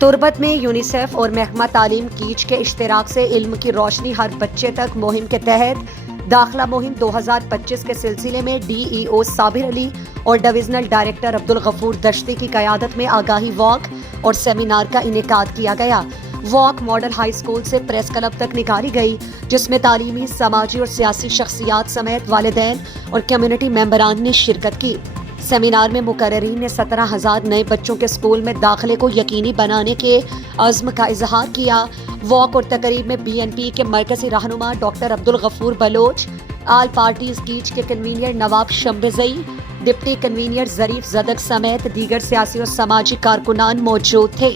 तुर्बत में यूनिसेफ और महकमा तालीम कीच के इश्तिराक से इल्म की रोशनी हर बच्चे तक मुहिम के तहत दाखिला मुहिम 2025 के सिलसिले में DEO साबिर अली और डिविजनल डायरेक्टर अब्दुल गफूर दश्ती की क़यादत में आगाही वॉक और सेमिनार का इनेकाद किया गया। वॉक मॉडल हाई स्कूल से प्रेस क्लब तक निकाली गई, जिसमें तालीमी, समाजी और सियासी शख्सियात समेत वालिदैन और कम्युनिटी मेंबरान ने शिरकत की। सेमिनार में मुकर्ररीन ने 17,000 नए बच्चों के स्कूल में दाखिले को यकीनी बनाने के अज़्म का इजहार किया। वॉक और तकरीब में BNP के मरकजी रहनुमा doctor Abdul Ghafoor Baloch, all parties Kech के convener Nawab Shambezai, deputy convener Zareef Zadak समेत दीगर सियासी और समाजी कारकुनान मौजूद थे।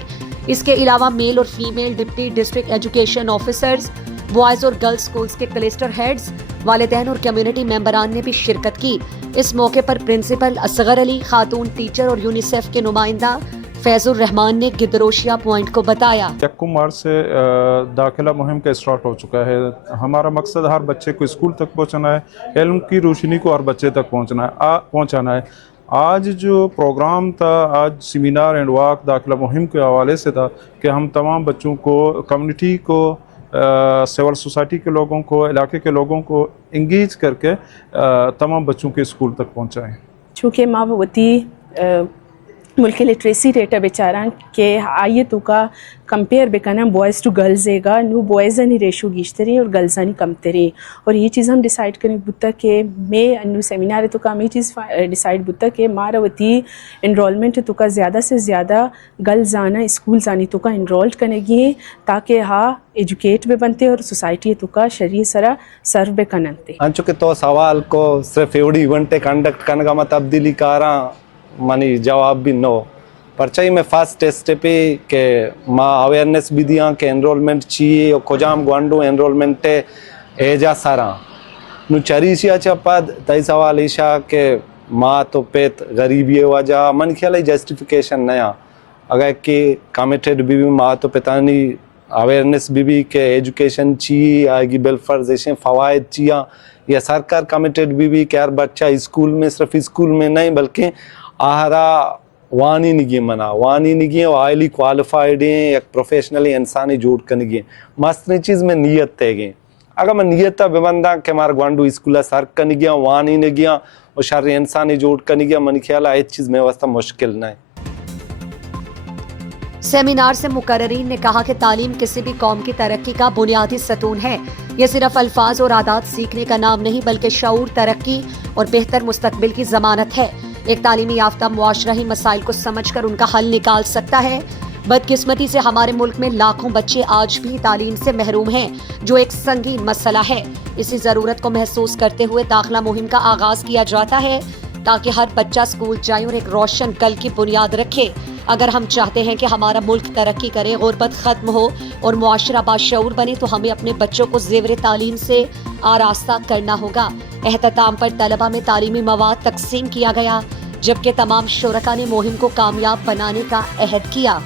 इसके अलावा मेल और female deputy district education officers, boys और गर्ल्स स्कूल्स के क्लस्टर हेड्स, वालिदैन और कम्युनिटी मेंबरान ने भी शिरकत की। इस मौके पर प्रिंसिपल असगर अली, खातून टीचर और यूनिसेफ के नुमाइंदा फैजुर रहमान ने गिदरोशिया पॉइंट को बताया। 1 मार्च से दाखिला मुहिम का स्टार्ट हो चुका है। हमारा मकसद हर बच्चे को स्कूल तक पहुंचाना है, इल्म की रोशनी को हर बच्चे तक पहुंचाना है। आज जो प्रोग्राम था, आज सेमिनार एंड वॉक दाखिला मुहिम के हवाले से था कि हम तमाम बच्चों को, कम्युनिटी को, सिविल सोसाइटी के लोगों को, इलाके के लोगों को इंगेज करके तमाम बच्चों के स्कूल तक पहुंचाएं। चूँकि मावती मुल्क लिटरेसी रेट बेचारान के आइए तो का कंपेयर बेकना बॉयज़ टू गर्ल्स एगा नो बॉयज़ आणि रेशो गिश्तरी और गर्ल्स आणि कमतरी, और ये चीज़ हम डिसाइड करें बुता के मैं अनु सेमिनार तो का मैं चीज़ डिसाइड बुता के मारावती इनरोलमेंट तो का ज़्यादा से ज़्यादा गर्ल्स आना स्कूल आनी तो का इनरोल्ड करेगी, ताकि हाँ एजुकेट भी बनते और सोसाइटी तो का शरीर सरा सर्व भी कनते। चूँकि तो सवाल को सिर्फ एवढी इवेंट कंडक्ट करने का मत तब्दीली कारा मानी जवाब भी नो पर चाहिए। मैं फर्स्ट स्टेप के माँ अवेयरनेस भी दिया कि एनरोलमेंट चाहिए और खोजाम गुआंडो एनरोलमेंट एजा सारा नु चरीशिया चपद तई सवाल ईशा के माँ तो पेत गरीबी वजह मन ख्याल जस्टिफिकेशन नया अगर कि कमिटेड भी माँ तो पितानी अवेयरनेस भी के एजुकेशन चाहिए आएगी वेलफेयर फ़वाद चाहिए, या सरकार कमिटेड भी कि यार बच्चा स्कूल में सिर्फ स्कूल में नहीं बल्कि आहरा वानी निगी मना वानी निगी आयली क्वालिफाइड हैं, एक प्रोफेशनली इंसानी जोड़ कर निगी मस्त चीज़ में नियत थे गए। अगर मैं नियत बेबंदा के मार ग्वांडू स्कूल सर कर गया वानी ने गया और शर इंसानी जोड़ कर गया, मन ख्याल है चीज़ में वास्ता मुश्किल नहीं। सेमिनार से मुकर्ररीन ने कहा कि तालीम किसी भी कौम की तरक्की का बुनियादी सतून है। यह सिर्फ अल्फाज और आदात सीखने का नाम नहीं बल्कि शऊर, तरक्की और बेहतर मुस्तकबिल की जमानत है। एक तालीमी याफ्ता मुआशरा ही मसाइल को समझकर उनका हल निकाल सकता है। बदकिस्मती से हमारे मुल्क में लाखों बच्चे आज भी तालीम से महरूम हैं, जो एक संगीन मसला है। इसी ज़रूरत को महसूस करते हुए दाखिला मुहिम का आगाज़ किया जाता है, ताकि हर बच्चा स्कूल जाए और एक रोशन कल की बुनियाद रखे। अगर हम चाहते हैं कि हमारा मुल्क तरक्की करे, गुरबत ख़त्म हो और मुआशरा बाशऊर बने, तो हमें अपने बच्चों को ज़ेवर तालीम से आरास्ता करना होगा। एहतताम पर तलबा में तालीमी मवाद तकसीम किया गया, जबकि तमाम शुरका ने मुहिम को कामयाब बनाने का अहद किया।